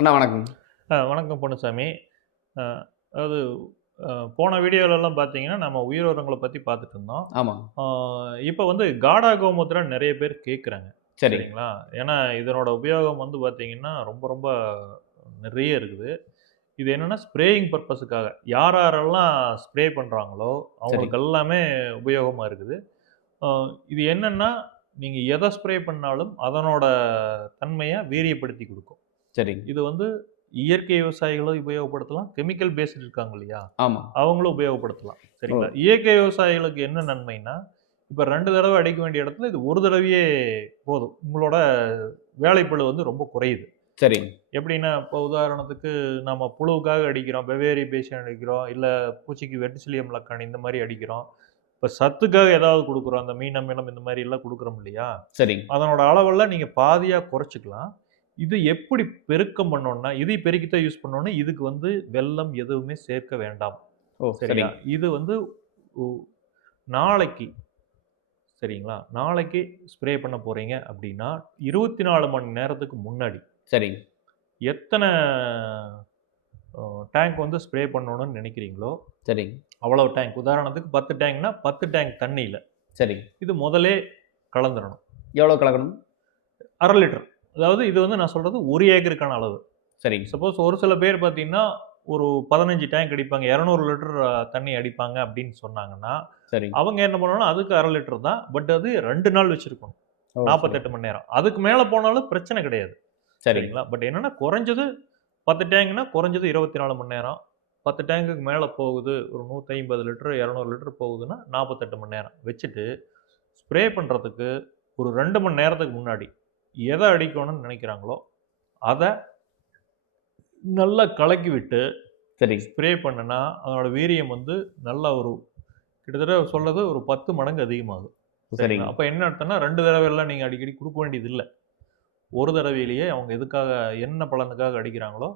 அண்ணா வணக்கம். ஆ, வணக்கம் பொன்னுசாமி. ஆ, அதாவது போன வீடியோலலாம் பார்த்தீங்கன்னா நம்ம உயிரோரங்களை பற்றி பார்த்துட்டு இருந்தோம். ஆமாம் இப்போ வந்து காடா கோமுத்திரா நிறைய பேர் கேட்குறாங்க சரி. சரிங்களா? ஏன்னா இதனோட உபயோகம் வந்து பார்த்தீங்கன்னா ரொம்ப ரொம்ப நிறைய இருக்குது. இது என்னன்னா ஸ்ப்ரேயிங் பர்பஸுக்காக. யார் யாரெல்லாம் ஸ்ப்ரே பண்ணுறாங்களோ அவங்களுக்கு எல்லாமே உபயோகமாக இருக்குது. இது என்னன்னா நீங்கள் எதை ஸ்ப்ரே பண்ணாலும் அதனோட தன்மையை வீரியப்படுத்தி கொடுக்கும். சரி இது வந்து இயற்கை விவசாயிகளும் உபயோகப்படுத்தலாம். கெமிக்கல் பேஸ்டு இருக்காங்க இல்லையா? ஆமாம் அவங்களும் உபயோகப்படுத்தலாம். சரிங்களா? இயற்கை விவசாயிகளுக்கு என்ன நன்மைனா இப்போ ரெண்டு தடவை அடிக்க வேண்டிய இடத்துல இது ஒரு தடவையே போதும். உங்களோட வேலைப்பளு வந்து ரொம்ப குறையுது. சரி எப்படின்னா இப்போ உதாரணத்துக்கு நம்ம புழுவுக்காக அடிக்கிறோம் வெவ்வேறு பேஷன் அடிக்கிறோம் இல்லை பூச்சிக்கு வெட்டிசிலியம் லக்கானி இந்த மாதிரி அடிக்கிறோம். இப்போ சத்துக்காக ஏதாவது கொடுக்குறோம் அந்த மீன் அமிலம் இந்த மாதிரி எல்லாம் கொடுக்குறோம் இல்லையா? சரி அதனோட அளவெல்லாம் நீங்கள் பாதியாக குறைச்சிக்கலாம். இது எப்படி பெருக்கம் பண்ணோம்னா இதை பெருக்கித்தான் யூஸ் பண்ணோன்னா இதுக்கு வந்து வெல்லம் எதுவுமே சேர்க்க வேண்டாம். ஓ சரி சரிங்களா இது வந்து நாளைக்கு சரிங்களா? நாளைக்கு ஸ்ப்ரே பண்ண போறீங்க அப்படின்னா இருபத்தி நாலு மணி நேரத்துக்கு முன்னாடி சரி எத்தனை டேங்க் வந்து ஸ்ப்ரே பண்ணணும்னு நினைக்கிறீங்களோ சரி அவ்வளவு டேங்க் உதாரணத்துக்கு பத்து டேங்க்னா பத்து டேங்க் தண்ணியில் சரி இது முதலே கலந்துடணும் எவ்வளோ கலக்கணும்? அரை லிட்டர். அதாவது இது வந்து நான் சொல்றது ஒரு ஏக்கருக்கான அளவு. சரி சப்போஸ் ஒரு சில பேர் பார்த்தீங்கன்னா ஒரு பதினஞ்சு டேங்க் அடிப்பாங்க இரநூறு லிட்டர் தண்ணி அடிப்பாங்க அப்படின்னு சொன்னாங்கன்னா சரி அவங்க என்ன பண்ணணும் அதுக்கு அரை லிட்டர் தான் பட் அது ரெண்டு நாள் வச்சிருக்கணும். நாற்பத்தெட்டு மணி நேரம். அதுக்கு மேலே போனாலும் பிரச்சனை கிடையாது. சரி சரிங்களா? பட் என்னன்னா குறைஞ்சது பத்து டேங்க்னா குறைஞ்சது இருபத்தி நாலு மணி நேரம். பத்து டேங்குக்கு மேலே போகுது ஒரு நூற்றி ஐம்பது லிட்டர் இரநூறு லிட்டர் போகுதுன்னா நாற்பத்தெட்டு மணி நேரம். வச்சுட்டு ஸ்ப்ரே பண்ணுறதுக்கு ஒரு ரெண்டு மணி நேரத்துக்கு முன்னாடி எதை அடிக்கணும்னு நினைக்கிறாங்களோ அதை நல்லா கலக்கி விட்டு சரி. ஸ்ப்ரே பண்ணுனா அதனோட வீரியம் வந்து நல்ல ஒரு கிட்டத்தட்ட சொல்றது ஒரு பத்து மடங்கு அதிகமாகும். சரி. அப்போ என்ன அர்த்தம்னா ரெண்டு தடவை எல்லாம் நீங்கள் அடிக்கடி கொடுக்க வேண்டியது இல்லை ஒரு தடவையிலேயே அவங்க எதுக்காக என்ன பலனுக்காக அடிக்கிறாங்களோ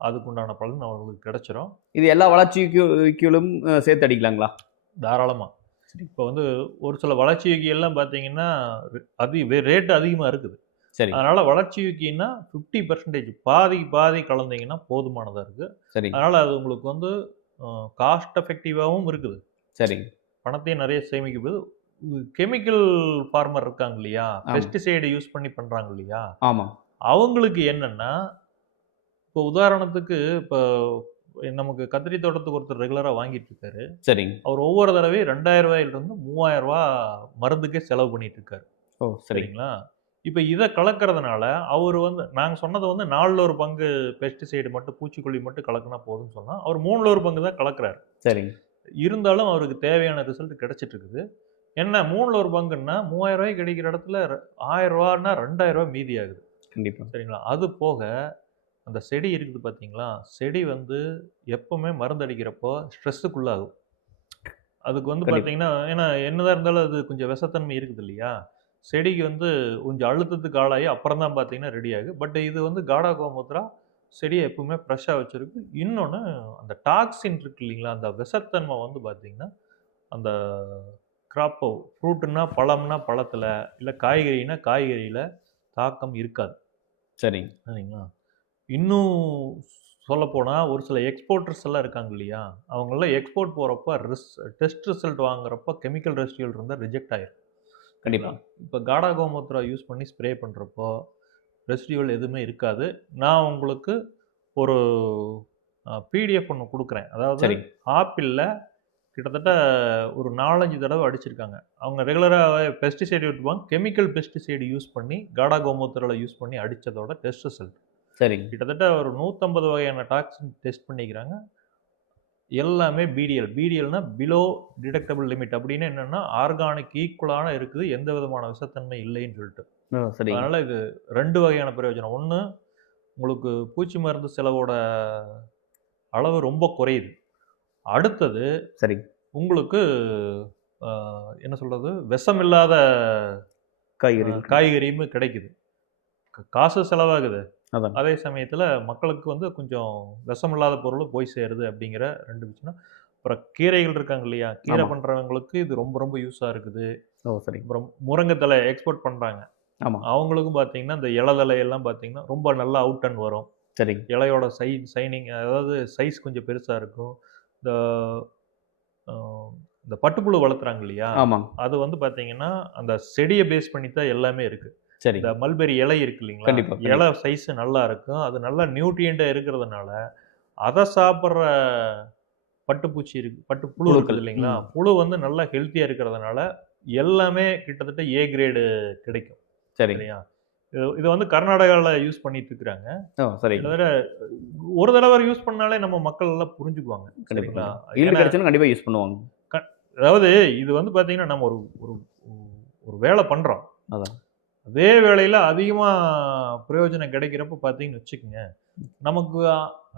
அதுக்குண்டான பலன் அவங்களுக்கு கிடைச்சிரும். இது எல்லா வளர்ச்சிக்கும் சேர்த்து அடிக்கலாங்களா? தாராளமாக இப்போ வந்து ஒரு சில வளர்ச்சி யூக்கி எல்லாம் பார்த்தீங்கன்னா அதி ரேட் அதிகமாக இருக்குது. சரி. அதனால வளர்ச்சி யூக்கின்னா ஃபிஃப்டி பர்சன்டேஜ் பாதி பாதி கலந்தீங்கன்னா போதுமானதாக இருக்குது சரி. அதனால் அது உங்களுக்கு வந்து காஸ்ட் எஃபெக்டிவாகவும் இருக்குது. சரி. பணத்தையும் நிறைய சேமிக்கும்போது கெமிக்கல் ஃபார்மர் இருக்காங்க இல்லையா. பெஸ்டிசைடு யூஸ் பண்ணி பண்ணுறாங்க இல்லையா ஆமாம் அவங்களுக்கு என்னன்னா இப்போ உதாரணத்துக்கு இப்போ நமக்கு கத்திரி தோட்டத்துக்கு ஒருத்தர் ரெகுலராக வாங்கிட்டு இருக்காரு. சரி அவர் ஒவ்வொரு தடவையும் ரெண்டாயிரம் ரூபாயிலிருந்து மூவாயிரம் ரூபா மருந்துக்கே செலவு பண்ணிட்டு இருக்காரு. ஓ சரி. சரிங்களா? இப்போ இதை கலக்கறதுனால அவர் வந்து நாங்கள் சொன்னது வந்து நாலில் ஒரு பங்கு பெஸ்டிசைடு மட்டும் பூச்சிக்கொல்லி மட்டும் கலக்குனா போதும்னு சொன்னால் அவர் மூணில் ஒரு பங்கு தான் கலக்குறாரு. சரி இருந்தாலும் அவருக்கு தேவையான ரிசல்ட் கிடைச்சிட்டு இருக்குது. என்ன மூணில் ஒரு பங்குன்னா மூவாயிரம் ரூபாய்க்கு கிடைக்கிற இடத்துல ஆயிரம் ரூபான்னா ரெண்டாயிரம் ரூபாய் மீதி ஆகுது. கண்டிப்பாக சரிங்களா? அது போக அந்த செடி இருக்குது பார்த்தீங்களா? செடி வந்து எப்பவுமே மருந்து அடிக்கிறப்போ ஸ்ட்ரெஸ்ஸுக்குள்ளாகும். அதுக்கு வந்து. பார்த்தீங்கன்னா ஏன்னா என்னதான் இருந்தாலும் அது கொஞ்சம் விஷத்தன்மை இருக்குது இல்லையா? செடிக்கு வந்து கொஞ்சம் அழுத்தத்துக்கு ஆளாகி அப்புறம் தான் பார்த்தீங்கன்னா ரெடி ஆகுது. பட் இது வந்து காடா கோமுத்ரா செடியை எப்பவுமே ஃப்ரெஷ்ஷாக வச்சிருக்கு. இன்னொன்று அந்த டாக்ஸின் இருக்கு இல்லைங்களா? அந்த விஷத்தன்மை வந்து பார்த்தீங்கன்னா அந்த கிராப்போ ஃப்ரூட்டுன்னா பழம்னா பழத்தில் இல்லை காய்கறினா காய்கறியில் தாக்கம் இருக்காது. சரி சரிங்களா? இன்னும் சொல்லப்போனால் ஒரு சில எக்ஸ்போர்ட்டர்ஸ் எல்லாம் இருக்காங்க இல்லையா? அவங்களாம் எக்ஸ்போர்ட் போகிறப்ப ரிஸ் டெஸ்ட் ரிசல்ட் வாங்குறப்ப கெமிக்கல் ரெஸ்டியூல் இருந்தால் ரிஜெக்ட் ஆயிரும் கண்டிப்பா. இப்போ காடா கோமூத்ரா யூஸ் பண்ணி ஸ்ப்ரே பண்ணுறப்போ ரெஸ்டியூல் எதுவுமே இருக்காது. நான் உங்களுக்கு ஒரு பிடிஎஃப் ஒன்று கொடுக்குறேன். அதாவது சரி. ஆப்பிளில் கிட்டத்தட்ட ஒரு நாலஞ்சு தடவை அடிச்சிருக்காங்க. அவங்க ரெகுலராக பெஸ்டிசைடு விட்டுவாங்க கெமிக்கல் பெஸ்டிசைடு யூஸ் பண்ணி காடா கோமூத்திரால யூஸ் பண்ணி அடித்ததோட டெஸ்ட் ரிசல்ட் சரி கிட்டத்தட்ட ஒரு நூற்றம்பது வகையான டாக்ஸின் டெஸ்ட் பண்ணிக்கிறாங்க. எல்லாமே பிடிஎல் பிடிஎல்னா பிலோ டிடெக்டபிள் லிமிட் அப்படின்னு என்னன்னா ஆர்கானிக் ஈக்குவலான இருக்குது. எந்த விதமான விஷத்தன்மை இல்லைன்னு சொல்லிட்டு. சரி அதனால இது ரெண்டு வகையான பிரயோஜனம். ஒன்று உங்களுக்கு பூச்சி மருந்து செலவோட அளவு ரொம்ப குறையுது. அடுத்தது சரி. உங்களுக்கு என்ன சொல்றது? விஷமில்லாத காய்கறி காய்கறியும் கிடைக்குது. காசு செலவாகுது. அதான். அதே சமயத்தில் மக்களுக்கு வந்து கொஞ்சம் விஷமில்லாத பொருள் போய் சேருது அப்படிங்கிற ரெண்டு விஷயம். அப்புறம் கீரைகள் இருக்காங்க இல்லையா? கீரை. பண்ணுறவங்களுக்கு இது ரொம்ப ரொம்ப யூஸாக இருக்குது. ஓ சரி. அப்புறம் முருங்கைத்தலை எக்ஸ்போர்ட் பண்ணுறாங்க ஆமாம் அவங்களுக்கும் பார்த்தீங்கன்னா இந்த இலதலை எல்லாம் பார்த்தீங்கன்னா ரொம்ப நல்லா அவுட் அண்ட் வரும். சரிங்க இலையோட சை சைனிங் அதாவது சைஸ் கொஞ்சம் பெருசாக இருக்கும். இந்த இந்த பட்டுப்புழு வளர்த்துறாங்க இல்லையா? ஆமாங்க அது வந்து பார்த்தீங்கன்னா அந்த செடியை பேஸ் பண்ணி தான் எல்லாமே இருக்கு. சரி இந்த மல்பெரி இலை இருக்கு இல்லைங்களா? கண்டிப்பா, கண்டிப்பா. இலை சைஸ் நல்லா இருக்கும். அது நல்லா நியூட்ரியண்ட்டாக இருக்கிறதுனால அதை சாப்பிட்ற பட்டுப்பூச்சி இருக்கு பட்டு புழு இருக்குது இல்லைங்களா. புழு வந்து நல்லா ஹெல்த்தியாக இருக்கிறதுனால எல்லாமே கிட்டத்தட்ட ஏ கிரேடு கிடைக்கும். சரியா? இது வந்து கர்நாடகாவில் யூஸ் பண்ணிட்டு இருக்கிறாங்க. கிட்டத்தட்ட ஒரு தடவை யூஸ் பண்ணாலே நம்ம மக்கள் எல்லாம் புரிஞ்சுக்குவாங்க. கண்டிப்பா சரிங்களா? ஈல்டு ஏன்னா, கிடைச்சுன்னா கண்டிப்பா யூஸ் பண்ணுவாங்க. அதாவது இது வந்து பாத்தீங்கன்னா நம்ம ஒரு ஒரு ஒரு வேலை பண்றோம். அதான். அதே வேலையில அதிகமா பிரயோஜனம் கிடைக்கிறப்ப பாத்தீங்கன்னு வச்சுக்கோங்க நமக்கு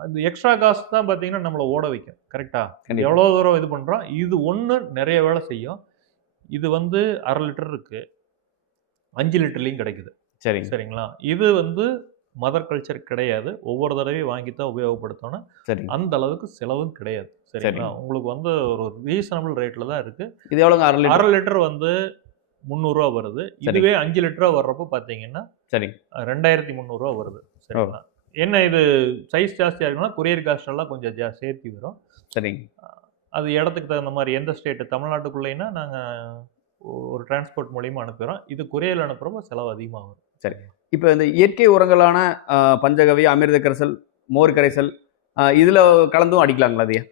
அந்த எக்ஸ்ட்ரா காசு தான் பாத்தீங்கன்னா நம்மளை ஓட வைக்கும். கரெக்டா கண்டிப்பா. எவ்வளவு தூரம் இது பண்றோம்? இது ஒண்ணு நிறைய வேலை செய்யும். இது வந்து அரை லிட்டர் இருக்கு. அஞ்சு லிட்டர்லையும் கிடைக்குது. சரிங்க. சரிங்களா? இது வந்து மதர் கல்ச்சர் கிடையாது. ஒவ்வொரு தடவையும் வாங்கி தான் உபயோகப்படுத்தணும். சரிங்க. அந்த அளவுக்கு செலவும் கிடையாது. சரிங்களா? சரி. உங்களுக்கு வந்து ஒரு ரீசனபிள் ரேட்ல தான் இருக்கு. இது எவ்வளோங்க? அரை லிட்டர்? அரை லிட்டர் வந்து முந்நூறுரூவா வருது. இதுவே அஞ்சு லிட்டரா வர்றப்போ பார்த்தீங்கன்னா சரிங்க. ரெண்டாயிரத்தி முந்நூறுரூவா வருது. சரிங்களா? என்ன இது சைஸ் ஜாஸ்தியாக இருக்குன்னா கொரியர் காஸ்ட் எல்லாம் கொஞ்சம் ஜா சேர்த்தி வரும். சரிங்க. அது இடத்துக்கு தகுந்த மாதிரி எந்த ஸ்டேட்டு தமிழ்நாட்டுக்குள்ளேனா நாங்கள் ஒரு டிரான்ஸ்போர்ட் மூலியமா அனுப்புகிறோம் இது கொரியரில் அனுப்புகிறப்போ செலவு அதிகமாக வரும். இப்போ இந்த இயற்கை உரங்களான பஞ்சகவி அமிர்த கரைசல் மோர் கரைசல் இதுல கலந்தும் அடிக்கலாங்களா அதையா?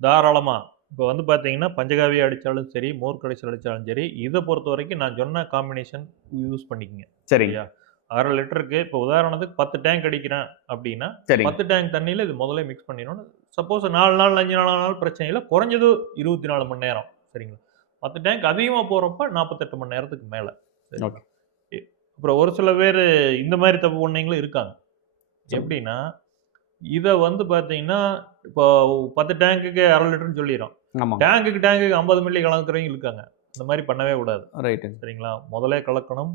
தாராளமாக இப்போ வந்து பார்த்தீங்கன்னா பஞ்சகாவியை அடித்தாலும் சரி மோர் கடைசல் அடித்தாலும் சரி இதை பொறுத்த வரைக்கும் நான் சொன்ன காம்பினேஷன் யூஸ் பண்ணிக்கங்க சரியா அரை லிட்டருக்கு இப்போ உதாரணத்துக்கு பத்து டேங்க் அடிக்கிறேன் அப்படின்னா பத்து டேங்க் தண்ணியில் இது முதல்ல மிக்ஸ் பண்ணிடணும் சப்போஸ் நாலு நாள் அஞ்சு நாலு நாள் பிரச்சனை இல்லை குறைஞ்சது இருபத்தி நாலு மணி நேரம் சரிங்களா? பத்து டேங்க் அதிகமாக போகிறப்ப நாற்பத்தெட்டு மணி நேரத்துக்கு மேலே. அப்புறம் ஒரு சில பேர் இந்த மாதிரி தப்பு பண்ணீங்களும் இருக்காங்க. எப்படின்னா இதை வந்து பார்த்தீங்கன்னா இப்போ பத்து டேங்குக்கு அரை லிட்டர்னு சொல்லிடுறோம். டேங்குக்கு டேங்குக்கு ஐம்பது மில்லி கலந்துக்கிறவங்க இருக்காங்க. இந்த மாதிரி பண்ணவே கூடாது. ரைட்டுங்க சரிங்களா? முதலே கலக்கணும்.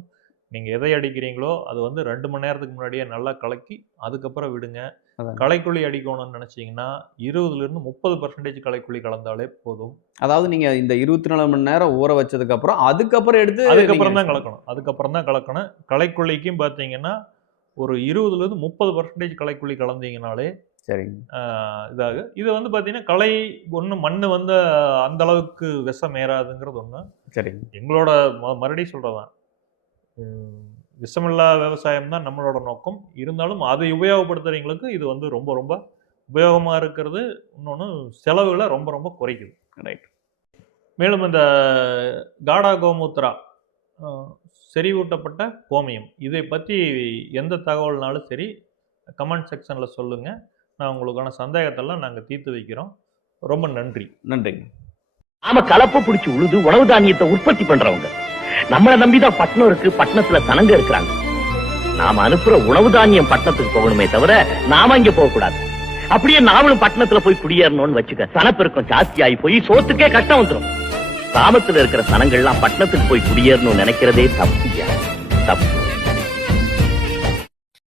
நீங்கள் எதை அடிக்கிறீங்களோ அது வந்து ரெண்டு மணி நேரத்துக்கு முன்னாடியே நல்லா கலக்கி அதுக்கப்புறம் விடுங்க. களைக்குழி அடிக்கணும்னு நினச்சிங்கன்னா இருபதுலேருந்து முப்பது பர்சன்டேஜ் களைக்குழி கலந்தாலே போதும். அதாவது நீங்க இந்த இருபத்தி நாலு மணி நேரம் ஊற வச்சதுக்கு அப்புறம் அதுக்கப்புறம் எடுத்து அதுக்கப்புறம் தான் கலக்கணும். அதுக்கப்புறம் தான் கலக்கணும். களைக்குழிக்கும் பார்த்தீங்கன்னா ஒரு இருபதுலேருந்து முப்பது பர்சன்டேஜ் களைக்குழி கலந்தீங்கனாலே சரிங்க. இதாகு. இது வந்து பார்த்தீங்கன்னா களை ஒன்று மண் வந்து அந்த அளவுக்கு விஷம் ஏறாதுங்கிறது ஒன்று சரிங்க. எங்களோட ம- மறுபடியும் சொல்றதான் உம், விஷமில்லா விவசாயம் தான் நம்மளோட நோக்கம். இருந்தாலும் அதை உபயோகப்படுத்துறவங்களுக்கு இது வந்து ரொம்ப ரொம்ப உபயோகமாக இருக்கிறது. இன்னொன்று செலவுகளை ரொம்ப ரொம்ப குறைக்குது. ரைட் மேலும் இந்த காடா கோமூத்ரா செறிவூட்டப்பட்ட கோமியம் இதை பற்றி எந்த தகவல்னாலும் சரி கமெண்ட் செக்ஷனில் சொல்லுங்கள் நான் உங்களுக்கான சந்தேகத்தெல்லாம் நாங்கள் தீர்த்து வைக்கிறோம். ரொம்ப நன்றி. நன்றிங்க நாம கலப்பு பிடிச்சு உழுது உணவு தானியத்தை உற்பத்தி பண்றவங்க. நம்மள நம்பிதான் பட்டணம் இருக்கு பட்டணத்துல சனங்க இருக்கிறாங்க. நாம அனுப்புற உணவு தானியம் பட்டணத்துக்கு போகணுமே தவிர நாம இங்க போக கூடாது. அப்படியே நாமளும் பட்டணத்துல போய் குடியேறணும்னு வச்சுக்க சனப்பெருக்கம் ஜாஸ்தி ஆகி போய் சோத்துக்கே கஷ்டம் வந்துடும் கிராமத்துல இருக்கிற சனங்கள்லாம் பட்டணத்துக்கு போய் குடியேறணும்னு நினைக்கிறதே தப்பு தப்பு.